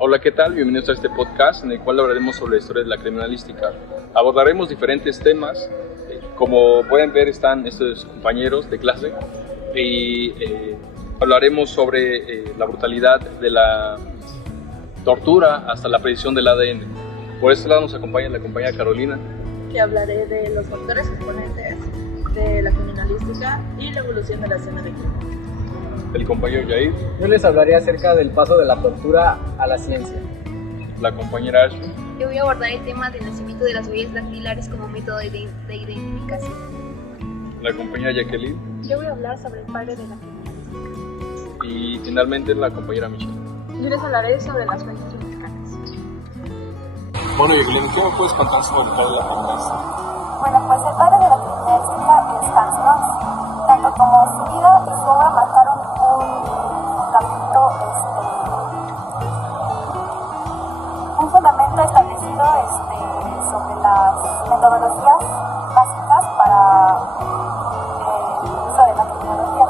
Hola, ¿qué tal? Bienvenidos a este podcast en el cual hablaremos sobre la historia de la criminalística. Abordaremos diferentes temas. Como pueden ver, están estos compañeros de clase y hablaremos sobre la brutalidad de la tortura hasta la predicción del ADN. Por este lado nos acompaña la compañera Carolina, que hablaré de los factores componentes de la criminalística y la evolución de la escena de crimen. el compañero Jair, Yo les hablaré acerca del paso de la tortura a la ciencia. la compañera Ashley, Yo voy a abordar el tema del nacimiento de las huellas dactilares como método de identificación. la compañera Jacqueline Yo voy a hablar sobre el padre de la criminalística. y finalmente la compañera Michelle. Yo les hablaré sobre las fuentes mexicanas. Bueno, Jacqueline, ¿qué me puedes contar sobre el padre de la criminalística? Bueno, pues el padre de la criminalística es Hans Franz. Tanto como su vida y su obra marcaron un fundamento establecido sobre las metodologías básicas para el uso de la criminología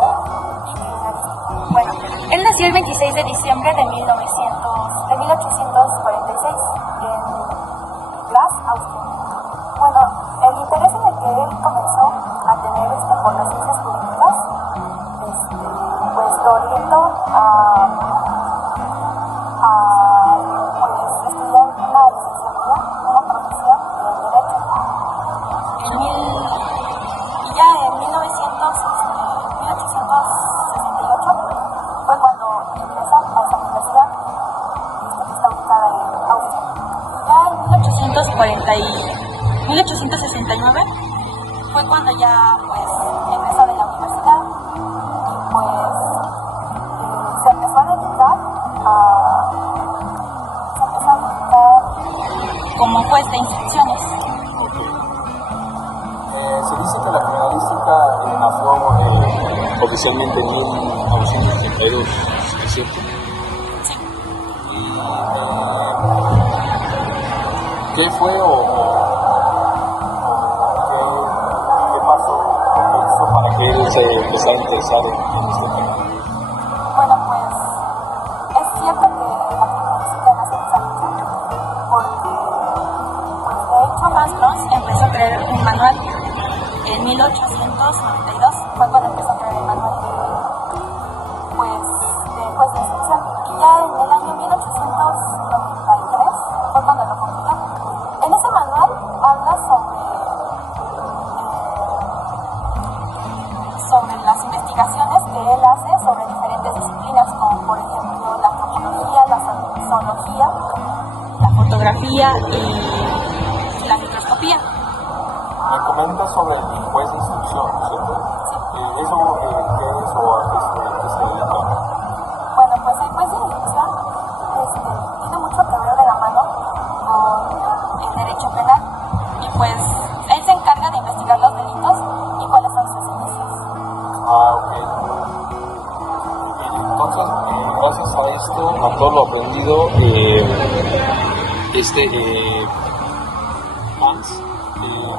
y criminalística. Bueno, él nació el 26 de diciembre de 1846 en Graz, Austria. Bueno, el interés en el que él comenzó a tener por las ciencias políticas, pues lo orientó a pues, estudiar una licenciatura, una profesión en Derecho. Y ya en 1868 fue cuando ingresó a esta universidad que está ubicada en Austria. Ya en 1869 fue cuando ya pues egresó de la universidad y pues se empezó a dedicar como juez de instrucciones. Se dice que la criminalística nació oficialmente en 1982, ¿es cierto? Sí. ¿Qué fue o qué pasó o qué hizo para que él se empezara a interesar en este tema? Bueno, pues es cierto que la criminalística nace en Francia porque pues de hecho Hans Franz empezó a crear un manual en 1892, fue cuando empezó a crear el manual de juez de instrucción, y ya en el año 1893 fue cuando lo completó. En ese manual habla sobre las investigaciones que él hace sobre diferentes disciplinas, como por ejemplo la antropología, la zoología, la fotografía y la microscopía. Me comentas sobre el juez de instrucción, ¿cierto? Sí. ¿Eso qué es o a qué se dedica? Bueno, pues el juez de instrucción tiene mucho que ver de la mano con el derecho penal y pues él se encarga de investigar los delitos y cuáles son sus inicios. Ah, ok. Entonces, gracias a esto, a todo lo aprendido, Hans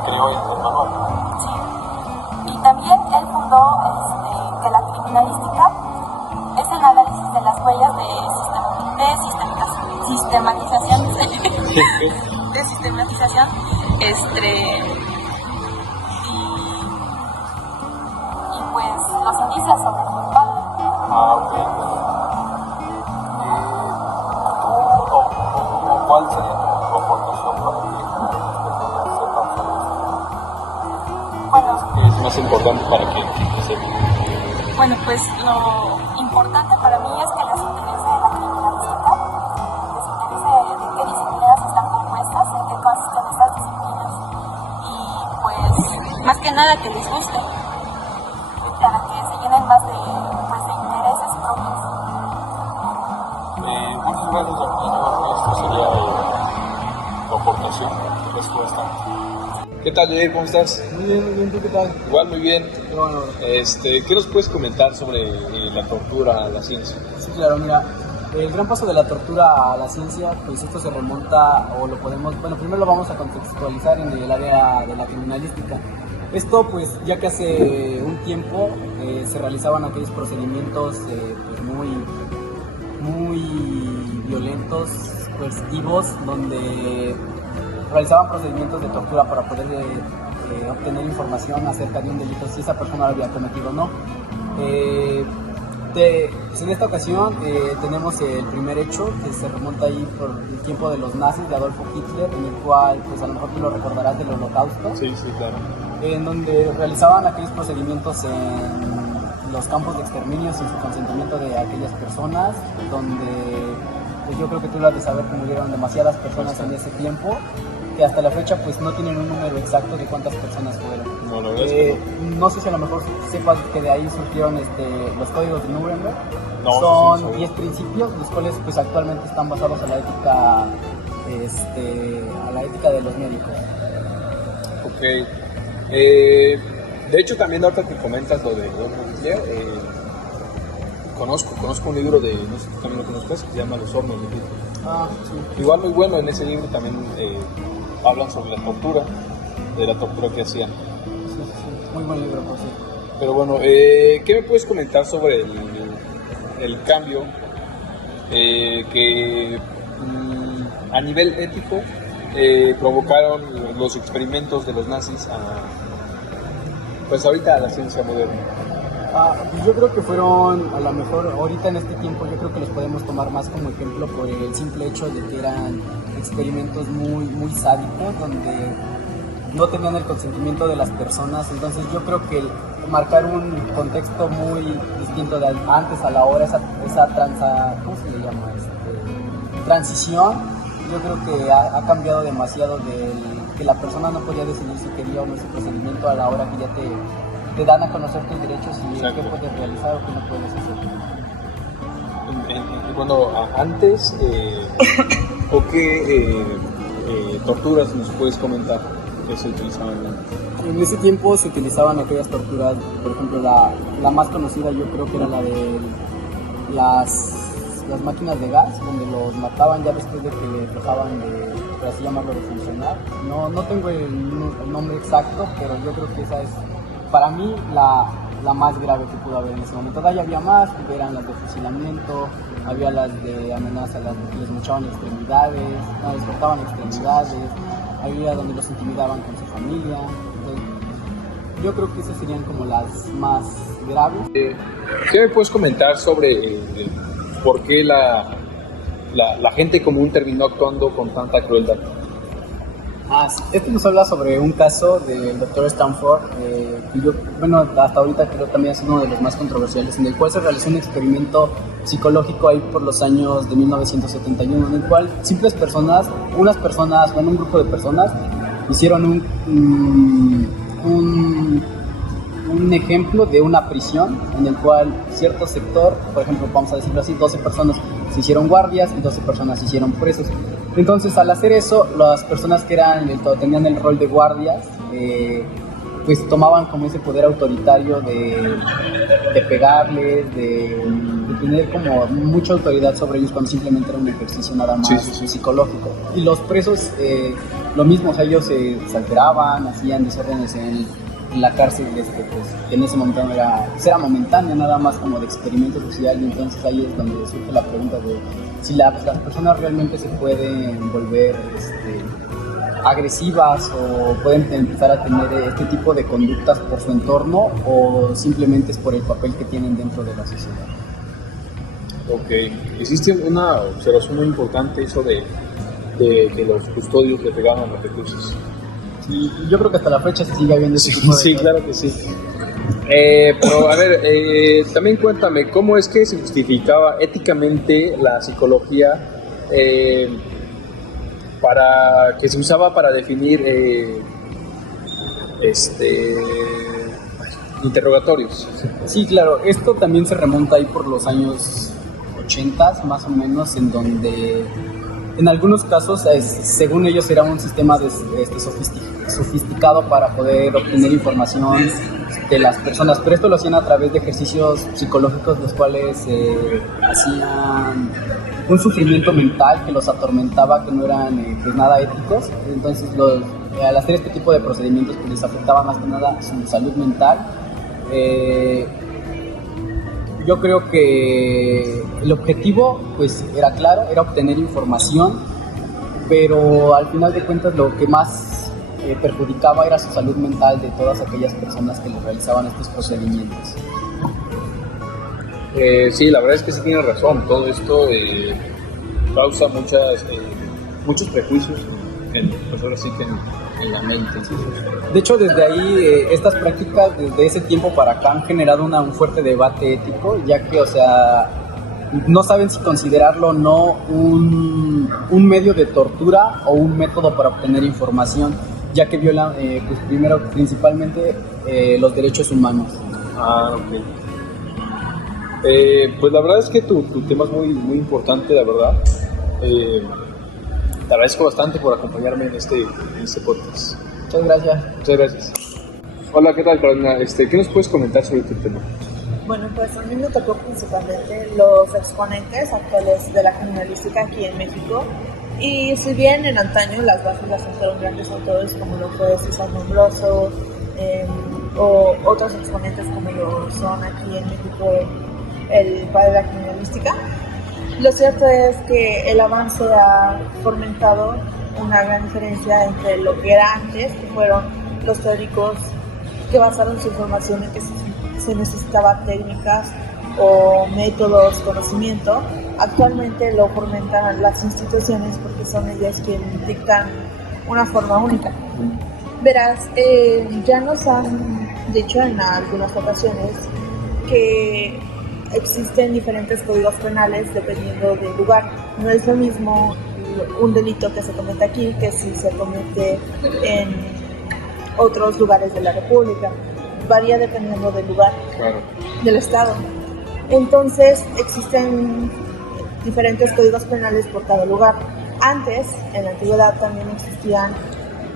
creó el manual. Sí. Y también él fundó que la criminalística es el análisis de las huellas de sistematización y pues los indicios sobre el culpable. Ah, ok. ¿Cuál sería tu aportación para que sepan sobre Bueno, esto? ¿Qué es más importante para que sepan? Bueno, pues lo importante para mí es que les interese la criminalística, les interese de qué disciplinas están compuestas, en qué consisten estas disciplinas y pues más que nada que les guste, para que se llenen más de intereses propios. Muchas gracias, Antonio. Esto sería tu aportación, tu respuesta. ¿Qué tal, Jair? ¿Cómo estás? Muy bien, ¿tú qué tal? Igual, muy bien. Bueno, ¿Qué nos puedes comentar sobre la tortura a la ciencia? sí, claro, mira, el gran paso de la tortura a la ciencia, pues esto se remonta, o lo podemos, bueno, primero lo vamos a contextualizar en el área de la criminalística. Esto, pues, ya que hace un tiempo se realizaban aquellos procedimientos pues muy violentos experimentos coercitivos donde realizaban procedimientos de tortura para poder obtener información acerca de un delito, si esa persona lo había cometido o no. En esta ocasión tenemos el primer hecho que se remonta ahí por el tiempo de los nazis, de Adolfo Hitler, en el cual, pues a lo mejor tú lo recordarás, del Holocausto. Sí, claro. En donde realizaban aquellos procedimientos en los campos de exterminio sin su consentimiento de aquellas personas, donde pues yo creo que tú lo has de saber que murieron demasiadas personas en ese tiempo, que hasta la fecha pues no tienen un número exacto de cuántas personas fueron. No, la verdad es que no sé si a lo mejor sepas que de ahí surgieron los códigos de Nuremberg. No, son sí, 10 principios, los cuales pues actualmente están basados en la ética, a la ética de los médicos. Ok. De hecho, también ahorita que comentas lo de Hitler, conozco un libro de, no sé si tú también lo conozcas, que se llama Los hornos de Hitler. Sí. Igual muy bueno, en ese libro también hablan sobre la tortura, de la tortura que hacían. Sí. Muy buen libro, por cierto. Pero bueno, ¿qué me puedes comentar sobre el cambio que a nivel ético provocaron los experimentos de los nazis pues ahorita a la ciencia moderna? Pues yo creo que fueron, a lo mejor ahorita en este tiempo, yo creo que los podemos tomar más como ejemplo por el simple hecho de que eran experimentos muy sádicos, donde no tenían el consentimiento de las personas. Entonces yo creo que marcar un contexto muy distinto de antes a la hora, ¿cómo se le llama? Transición, yo creo que ha cambiado demasiado que la persona no podía decidir si quería o no ese procedimiento a la hora que ya te dan a conocer tus derechos y qué puedes realizar o qué no puedes hacer. Bueno, antes, ¿o qué torturas nos puedes comentar que se utilizaban antes? En ese tiempo se utilizaban aquellas torturas, por ejemplo, la más conocida yo creo que era la de las máquinas de gas, donde los mataban ya después de que dejaban de, por así llamarlo, de funcionar. No tengo el nombre exacto, pero yo creo que esa es, para mí, la más grave que pudo haber en ese momento. Todavía había más, que eran las de fusilamiento, había las de amenaza, las que les mochaban extremidades, les cortaban extremidades, había donde los intimidaban con su familia. Entonces, yo creo que esas serían como las más graves. ¿Qué me puedes comentar sobre por qué la gente común terminó actuando con tanta crueldad? Esto nos habla sobre un caso del Dr. Stanford, que yo, hasta ahorita creo también es uno de los más controversiales, en el cual se realizó un experimento psicológico ahí por los años de 1971, en el cual simples personas, un grupo de personas, hicieron un ejemplo de una prisión en el cual cierto sector, por ejemplo, vamos a decirlo así, 12 personas se hicieron guardias y 12 personas se hicieron presos. Entonces, al hacer eso, las personas que tenían el rol de guardias, pues tomaban como ese poder autoritario de pegarles, de tener como mucha autoridad sobre ellos cuando simplemente era un ejercicio nada más psicológico. Y los presos, lo mismo, o sea, ellos se alteraban, hacían desórdenes en la cárcel, pues, que en ese momento era momentánea, nada más como de experimento social, y entonces ahí es donde surge la pregunta de si las personas realmente se pueden volver agresivas o pueden empezar a tener este tipo de conductas por su entorno, o simplemente es por el papel que tienen dentro de la sociedad. Ok, existe una observación muy importante eso de que los custodios le pegaban a los reclusos. Y yo creo que hasta la fecha se sigue viendo ese tipo de Sí, claro que sí. Pero a ver, también cuéntame, ¿cómo es que se justificaba éticamente la psicología que se usaba para definir interrogatorios? Sí, claro, esto también se remonta ahí por los años 80 más o menos, en donde en algunos casos, según ellos, era un sistema sofisticado para poder obtener información de las personas, pero esto lo hacían a través de ejercicios psicológicos, los cuales hacían un sufrimiento mental que los atormentaba, que no eran pues nada éticos. Entonces al hacer este tipo de procedimientos pues les afectaba más que nada su salud mental. Yo creo que el objetivo pues era claro, era obtener información, pero al final de cuentas lo que más perjudicaba era su salud mental de todas aquellas personas que le realizaban estos procedimientos. Sí, la verdad es que sí tienes razón. Todo esto causa muchos prejuicios pues ahora sí que en la mente. ¿Sí? De hecho, desde ahí, estas prácticas, desde ese tiempo para acá, han generado un fuerte debate ético, ya que, o sea, no saben si considerarlo o no un medio de tortura o un método para obtener información, ya que viola, pues principalmente los derechos humanos. Ah, ok. Pues la verdad es que tu tema es muy, muy importante, la verdad. Te agradezco bastante por acompañarme en este podcast. Muchas gracias. Muchas gracias. Hola, ¿qué tal, Carolina? ¿Qué nos puedes comentar sobre tu tema? Bueno, pues a mí me tocó principalmente los exponentes actuales de la criminalística aquí en México. Y si bien en antaño las bases las sentaron grandes autores como lo fue César Lombroso, o otros exponentes como lo son aquí en México el padre de la criminalística, lo cierto es que el avance ha fomentado una gran diferencia entre lo que era antes, que fueron los teóricos que basaron su información en que se necesitaba técnicas o métodos, conocimiento. Actualmente lo fomentan las instituciones porque son ellas quienes dictan una forma única. Verás, ya nos han dicho en algunas ocasiones que existen diferentes códigos penales dependiendo del lugar. No es lo mismo un delito que se comete aquí que si se comete en otros lugares de la República. Varía dependiendo del lugar, claro, del estado. Entonces existen diferentes códigos penales por cada lugar. Antes, en la antigüedad, también existían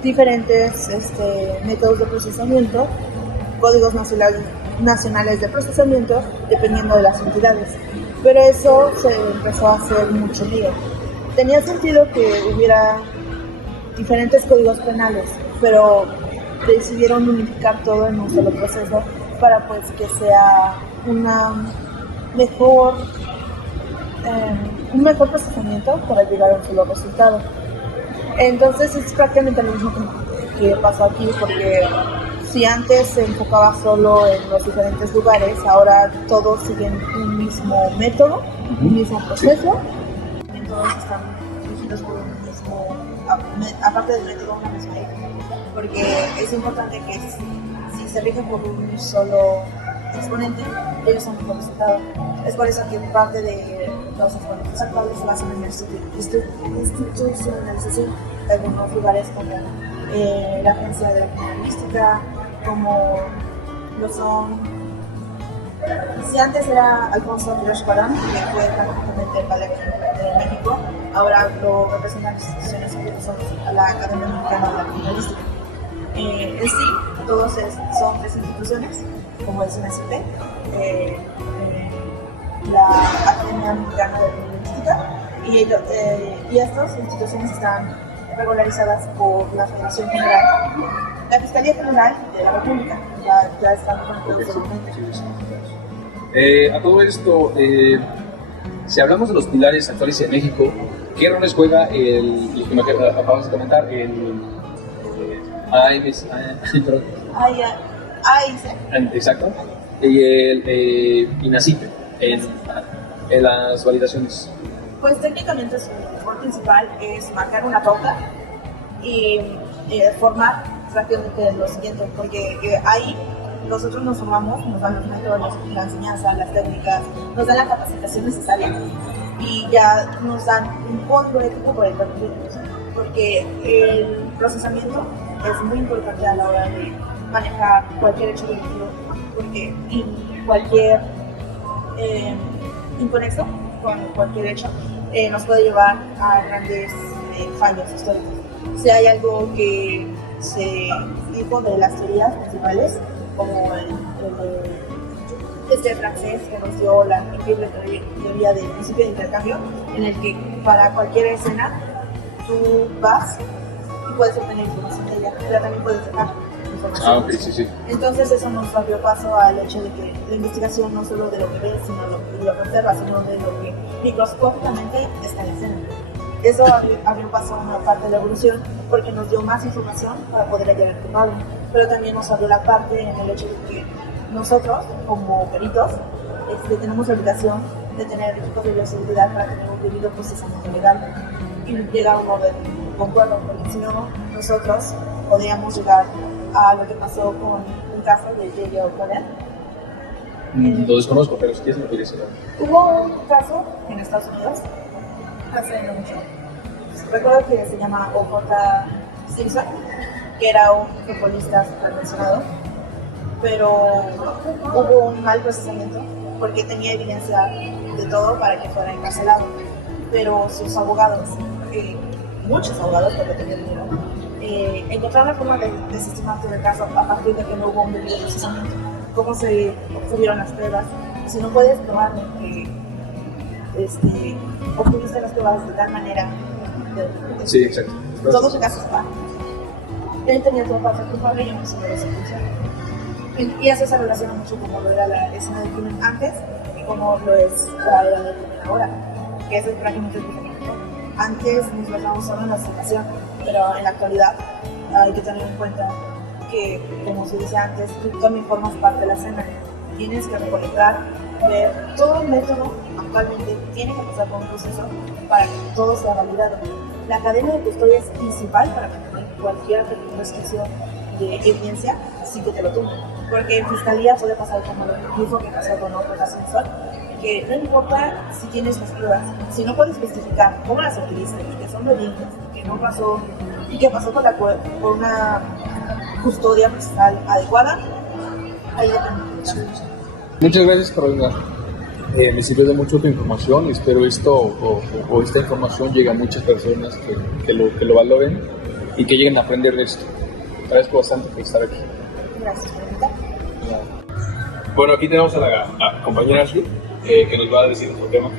diferentes métodos de procesamiento, códigos nacionales de procesamiento, dependiendo de las entidades. Pero eso se empezó a hacer mucho lío. Tenía sentido que hubiera diferentes códigos penales, pero decidieron unificar todo en un solo proceso para pues que sea un mejor procesamiento para llegar a un solo resultado. Entonces es prácticamente lo mismo que pasó aquí, porque si antes se enfocaba solo en los diferentes lugares, ahora todos siguen un mismo método, un mismo proceso, y todos están regidos por un mismo, aparte del método, una misma idea. Porque es importante que si se rigen por un solo exponente, ellos son mejor resultado. Es por eso que parte de los exponentes actuales se basan en la institucionalización de algunos lugares como la Agencia de la Criminalística, como lo son. Si antes era Alfonso Ríos Barán, que fue prácticamente el padre de México, ahora lo representan las instituciones que son la Academia Mexicana de la Criminalística. En sí, todos son tres instituciones, como es MSP, la Academia Mexicana de Criminalística, y estas instituciones están regularizadas por la Federación General, la Fiscalía General de la República, ya están conectados A todo esto, si hablamos de los pilares actuales en México, ¿qué roles juega lo que me acabas de comentar, exacto, y el INACIPE en las validaciones? Pues técnicamente su rol principal es marcar una pauta y formar prácticamente lo siguiente, porque ahí nosotros nos formamos, nos dan los métodos, la enseñanza, las técnicas, nos dan la capacitación necesaria y ya nos dan un código ético para el partido, porque el procesamiento es muy importante a la hora de manejar cualquier hecho delictivo, porque cualquier inconexo con cualquier hecho nos puede llevar a grandes fallos históricos. Si hay algo que se dijo de las teorías principales, como este francés que nos dio la increíble teoría del principio de intercambio, en el que para cualquier escena tú vas y puedes obtener información de ella, pero también puedes dejar información. Ok, sí. Entonces eso nos abrió paso al hecho de que la investigación no solo de lo que ves, sino de lo que observas, sino de lo que microscópicamente está en la escena. Eso abrió paso a una parte de la evolución porque nos dio más información para poder hallar el culpable, pero también nos abrió la parte en el hecho de que nosotros, como peritos, tenemos la obligación de tener equipos de bioseguridad para tener un debido procesamiento legal y llegar a un orden concuerdo, porque si no, nosotros podríamos llegar a lo que pasó con un caso de J.J. O'Connor. Lo desconozco, pero si quieres me quieres saber. Hubo un caso en Estados Unidos hace no mucho. Recuerdo que se llama O.J. Simpson, que era un futbolista super mencionado, pero hubo un mal procesamiento porque tenía evidencia de todo para que fuera encarcelado, pero sus abogados, muchos abogados porque tenían dinero, encontraron la forma de desestimar todo el caso a partir de que no hubo un debido procesamiento. ¿Cómo se obtuvieron las pruebas? Si no puedes probar que obtuviste las pruebas de tal manera, Sí, exacto. todo su caso está. Él tenía todo para ser culpable y aún así no lo sentenció. Y eso se relaciona mucho como lo era la escena del crimen antes y como lo es la era del crimen ahora, que es prácticamente diferente. Antes nos basamos solo en la observación, pero en la actualidad hay que tener en cuenta que, como se dice antes, tú también formas parte de la escena. Tienes que recolectar, ver todo el método. Actualmente tiene que pasar por un proceso para que todo sea validado. La cadena de custodia es principal para que cualquier restricción de evidencia sí que te lo tumbe. Porque en fiscalía puede pasar como lo mismo que pasó con O.J. Simpson, que no importa si tienes las pruebas, si no puedes justificar cómo las obtuviste y que son verídicas, que no pasó y que pasó por una custodia procesal adecuada, ahí depende. Muchas gracias, Carolina. Me sirve de mucho tu información. Espero esto o esta información llegue a muchas personas que lo valoren y que lleguen a aprender de esto. Te agradezco bastante por estar aquí. Gracias por invitarme. Bueno, aquí tenemos a la compañera Ashley, que nos va a decir otro tema.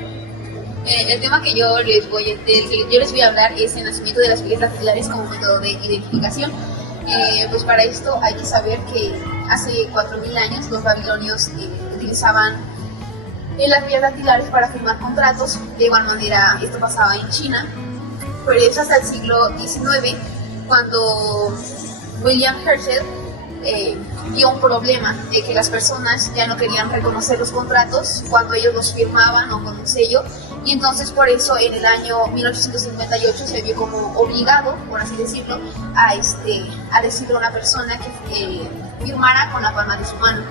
El tema que yo les voy a hablar es el nacimiento de las huellas dactilares como método de identificación. Pues para esto hay que saber que hace 4.000 años los babilonios utilizaban las huellas dactilares para firmar contratos. De igual manera esto pasaba en China, pero es hasta el siglo XIX cuando William Herschel vio un problema de que las personas ya no querían reconocer los contratos cuando ellos los firmaban o con un sello, y entonces por eso en el año 1858 se vio como obligado, por así decirlo, a decirle a una persona que firmara con la palma de su mano.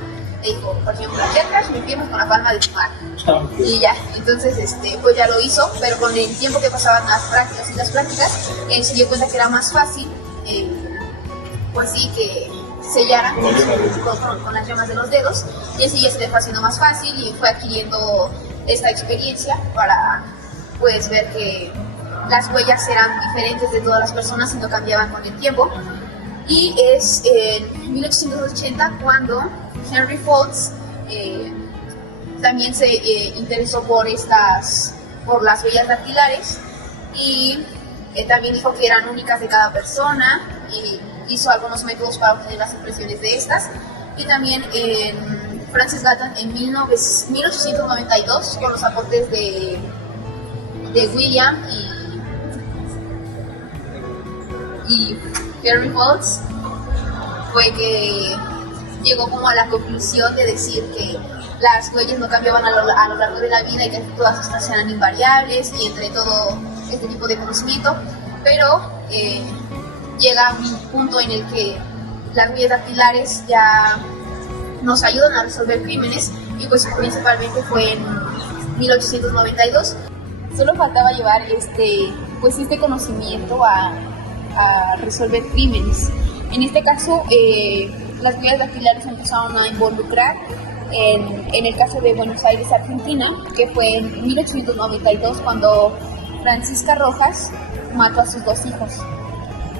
Le dijo, por ejemplo, letras me firmas con la palma de tu mano. Y ya, entonces pues ya lo hizo, pero con el tiempo que pasaban las prácticas, se dio cuenta que era más fácil, pues sí, que sellara con las yemas de los dedos, y así ya se le fue haciendo más fácil y fue adquiriendo esta experiencia para pues ver que las huellas eran diferentes de todas las personas y no cambiaban con el tiempo. Y es en 1880 cuando Henry Foltz también se interesó por las huellas dactilares y también dijo que eran únicas de cada persona y hizo algunos métodos para obtener las impresiones de estas. Y también Francis Galton en 1892 con los aportes de William y Henry Foltz fue que llegó como a la conclusión de decir que las huellas no cambiaban a lo largo de la vida y que todas estas eran invariables y entre todo este tipo de conocimiento, pero llega a un punto en el que las huellas dactilares ya nos ayudan a resolver crímenes y pues principalmente fue en 1892. Solo faltaba llevar este conocimiento a resolver crímenes. En este caso, las huellas dactilares empezaron a involucrar en el caso de Buenos Aires, Argentina, que fue en 1892 cuando Francisca Rojas mató a sus 2 hijos.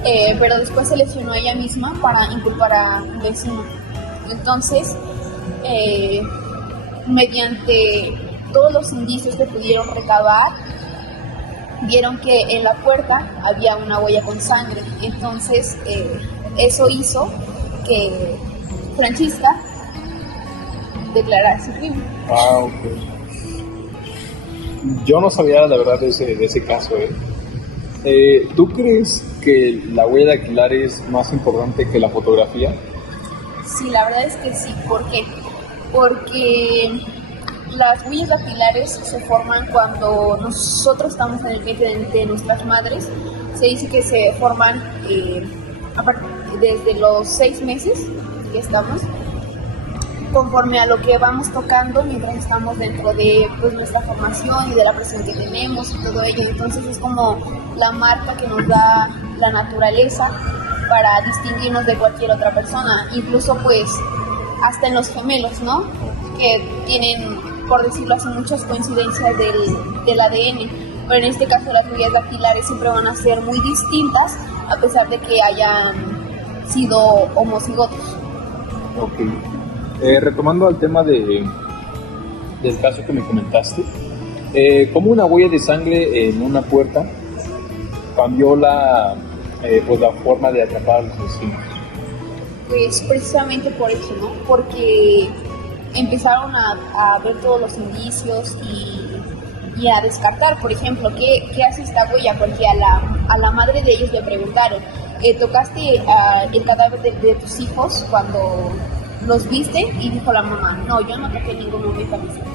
Pero después se lesionó a ella misma para inculpar a un vecino. Entonces, mediante todos los indicios que pudieron recabar, vieron que en la puerta había una huella con sangre. Entonces, eso hizo que Francisca declarara su crimen. Ah, ok. Yo no sabía la verdad de ese caso, ¿Tú crees que la huella dactilar es más importante que la fotografía? Sí, la verdad es que sí. ¿Por qué? Porque las huellas dactilares se forman cuando nosotros estamos en el vientre de nuestras madres. Se dice que se forman desde los 6 meses que estamos, conforme a lo que vamos tocando mientras estamos dentro de nuestra formación y de la presión que tenemos y todo ello. Entonces es como la marca que nos da la naturaleza para distinguirnos de cualquier otra persona, incluso pues hasta en los gemelos, ¿no? Que tienen, por decirlo así, muchas coincidencias del ADN, pero en este caso las huellas dactilares siempre van a ser muy distintas a pesar de que hayan sido homocigotos. Ok. Retomando al tema del caso que me comentaste, ¿cómo una huella de sangre en una puerta cambió la forma de atrapar a los asesinos? Pues precisamente por eso, ¿no? Porque empezaron a ver todos los indicios y a descartar, por ejemplo, ¿qué hace esta huella? Porque a la madre de ellos le preguntaron, ¿tocaste el cadáver de tus hijos cuando los viste? Y dijo la mamá, no, yo no toqué ningún momento a mis hijos.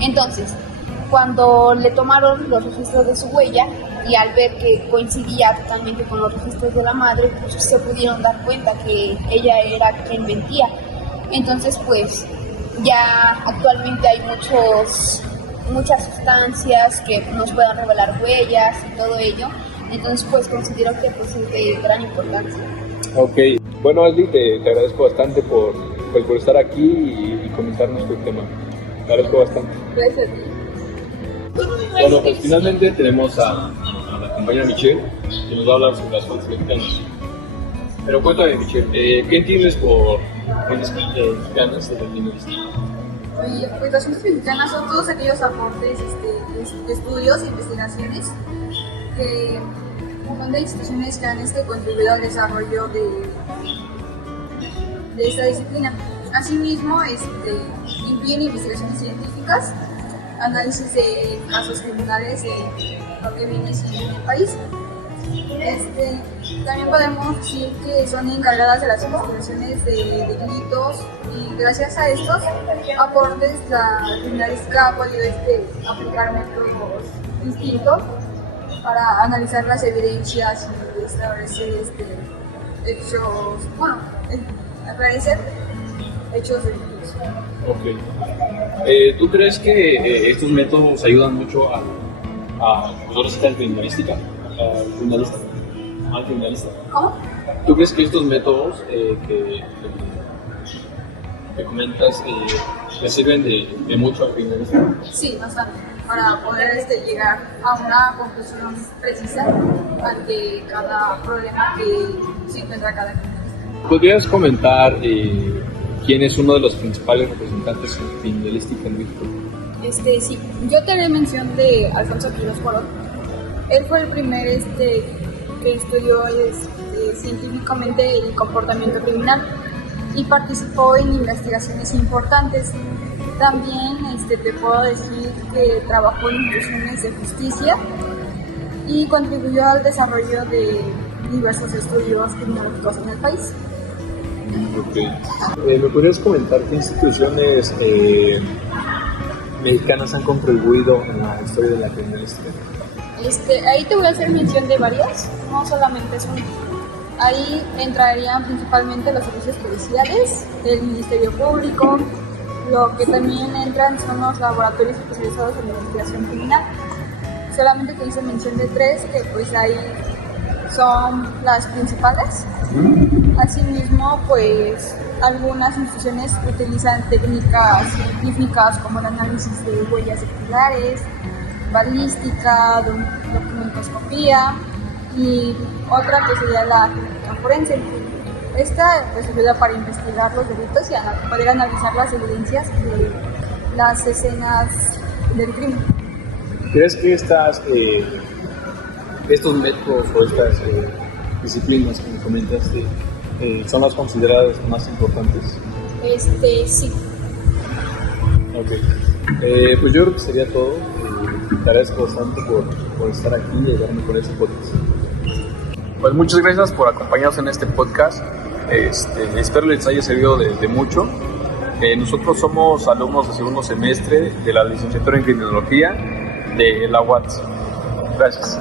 Entonces, cuando le tomaron los registros de su huella y al ver que coincidía totalmente con los registros de la madre, pues se pudieron dar cuenta que ella era quien mentía. Entonces, pues ya actualmente hay muchas sustancias que nos puedan revelar huellas y todo ello. Entonces, pues considero que pues, es de gran importancia. Ok. Bueno, Ashley, te agradezco bastante por estar aquí y comentarnos tu tema. Te agradezco bastante. Gracias. Bueno, pues finalmente tenemos a la compañera Michelle, que nos va a hablar sobre las fuentes mexicanas. Pero cuéntame, Michelle, ¿qué entiendes por fuentes mexicanas de criminalística? Oye, pues las fuentes mexicanas son todos aquellos aportes, estudios e investigaciones que son de instituciones que han contribuido al desarrollo de esta disciplina. Asimismo, incluyen investigaciones científicas, análisis de casos criminales de lo que viene siendo en el país. También podemos decir que son encargadas de las investigaciones de delitos y gracias a estos aportes la criminalística ha podido aplicar métodos distintos para analizar las evidencias y establecer aclarecer hechos delictivos. Ok. ¿Tú crees que estos métodos ayudan mucho a la criminalística? ¿Al criminalista? ¿Cómo? ¿Tú crees que estos métodos que comentas le sirven de mucho al criminalista? Sí, bastante. Para poder llegar a una conclusión precisa ante cada problema que se encuentra cada criminalista. ¿Podrías comentar quién es uno de los principales representantes en criminalística en México? Sí, yo te haré mención de Alfonso Quirós Corón. Él fue el primer que estudió científicamente el comportamiento criminal y participó en investigaciones importantes. También te puedo decir que trabajó en instituciones de justicia y contribuyó al desarrollo de diversos estudios criminológicos en el país. Okay. ¿Me podrías comentar qué instituciones mexicanas han contribuido en la historia de la criminalística? Ahí te voy a hacer mención de varias, no solamente es una. Ahí entrarían principalmente los servicios policiales, el Ministerio Público. Lo que también entran son los laboratorios especializados en investigación criminal. Solamente te hice mención de 3, que pues ahí son las principales. Asimismo, pues algunas instituciones utilizan técnicas científicas como el análisis de huellas dactilares, balística, documentoscopía y otra que sería la genética forense. Esta pues ayuda para investigar los delitos y poder analizar las evidencias de las escenas del crimen. ¿Crees que estos métodos o estas disciplinas que me comentaste son las consideradas más importantes. Sí. Ok. Pues yo creo que sería todo. Te agradezco bastante por estar aquí y ayudarme con este podcast. Pues muchas gracias por acompañarnos en este podcast. Espero les haya servido de mucho. Nosotros somos alumnos de segundo semestre de la licenciatura en criminología de la UAT. Gracias.